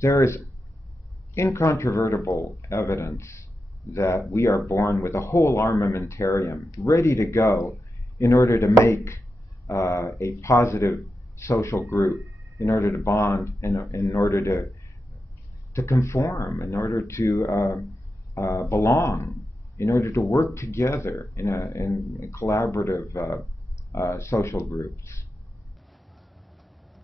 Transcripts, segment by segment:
There is incontrovertible evidence that we are born with a whole armamentarium ready to go in order to make a positive social group, in order to bond, in order to conform, in order to belong, in order to work together in collaborative social groups.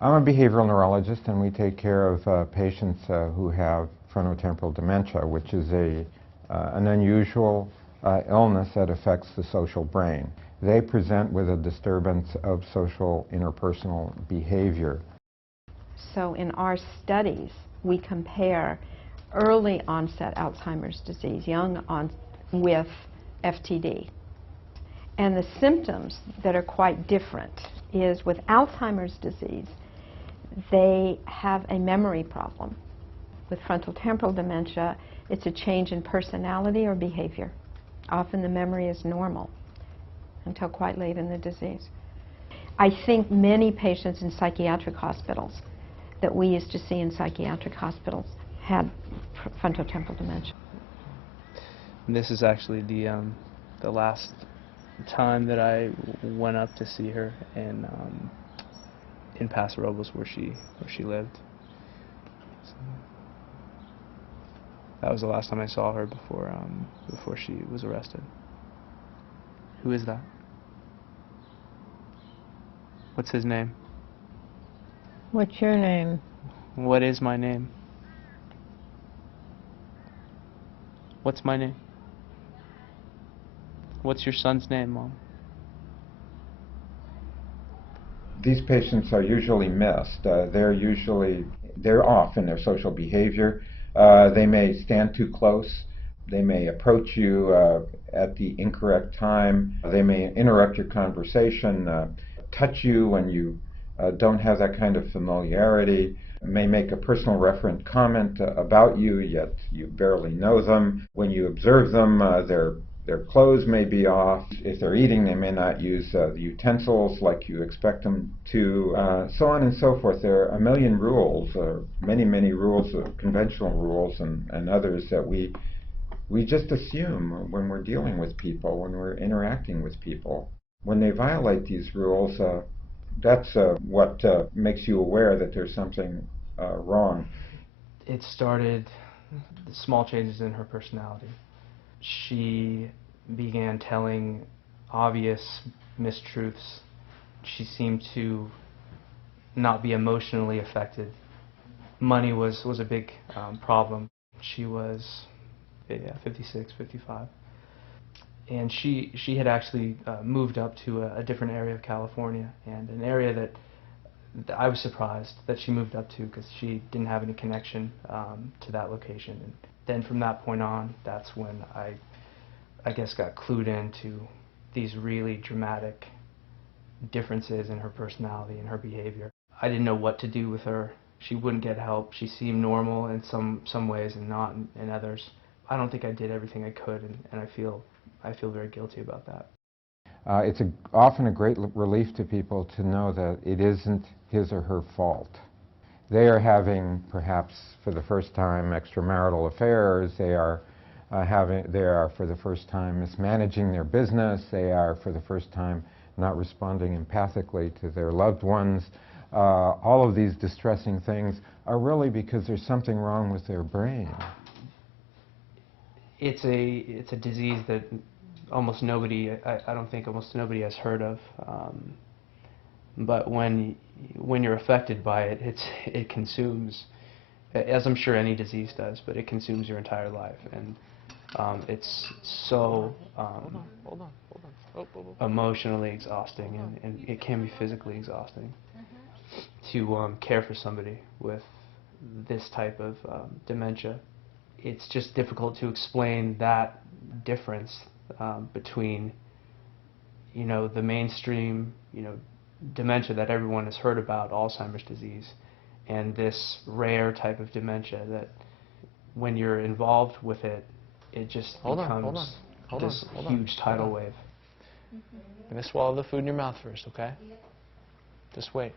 I'm a behavioral neurologist, and we take care of patients who have frontotemporal dementia, which is an unusual illness that affects the social brain. They present with a disturbance of social interpersonal behavior. So in our studies, we compare early onset Alzheimer's disease, with FTD. And the symptoms that are quite different is with Alzheimer's disease, they have a memory problem. With frontotemporal dementia, it's a change in personality or behavior. Often the memory is normal until quite late in the disease. I think many patients in psychiatric hospitals that we used to see in psychiatric hospitals had frontotemporal dementia. And this is actually the last time that I went up to see her in Paso Robles, where she lived. So that was the last time I saw her before she was arrested. Who is that? What's his name? What's your name? What is my name? What's my name? What's your son's name, Mom? These patients are usually missed. They're off in their social behavior. They may stand too close. They may approach you at the incorrect time. They may interrupt your conversation, touch you when you don't have that kind of familiarity, may make a personal referent comment about you, yet you barely know them. When you observe them, their clothes may be off. If they're eating, they may not use the utensils like you expect them to, so on and so forth. There are a million rules, many, many rules, conventional rules, and others that we just assume when we're dealing with people, when we're interacting with people. When they violate these rules, that's what makes you aware that there's something wrong. It started the small changes in her personality. She began telling obvious mistruths. She seemed to not be emotionally affected. Money was a big problem. She was 56, 55. And she had actually moved up to a different area of California, and an area that I was surprised that she moved up to, because she didn't have any connection to that location. And then from that point on, that's when I guess got clued into these really dramatic differences in her personality and her behavior. I didn't know what to do with her. She wouldn't get help. She seemed normal in some ways and not in others. I don't think I did everything I could, and I feel very guilty about that. It's often a great relief to people to know that it isn't his or her fault. They are having, perhaps for the first time, extramarital affairs. They are for the first time mismanaging their business. They are for the first time not responding empathically to their loved ones. All of these distressing things are really because there's something wrong with their brain. It's a disease that almost nobody, I don't think almost nobody has heard of. But when you're affected by it, it consumes, as I'm sure any disease does, but it consumes your entire life, and it's so emotionally exhausting, and it can be physically exhausting to care for somebody with this type of dementia. It's just difficult to explain that difference between, the mainstream, dementia that everyone has heard about, Alzheimer's disease, and this rare type of dementia that when you're involved with it, it just becomes this huge tidal wave. I'm going to swallow the food in your mouth first, okay? Just wait.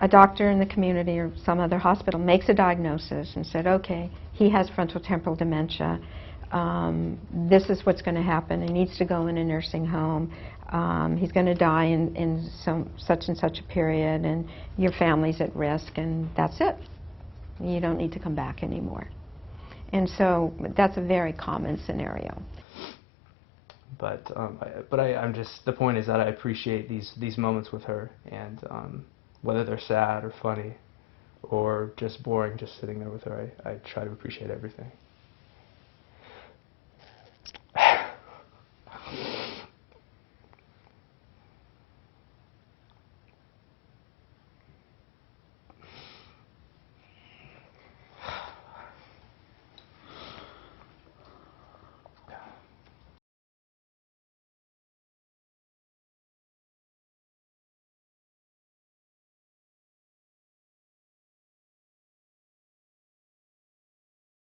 a doctor in the community or some other hospital makes a diagnosis and said, okay, he has frontotemporal dementia. This is what's going to happen. He needs to go in a nursing home. He's going to die in such and such a period, and your family's at risk, and that's it. You don't need to come back anymore. And so that's a very common scenario. But I'm just, the point is that I appreciate these moments with her, and whether they're sad or funny or just boring, just sitting there with her, I try to appreciate everything.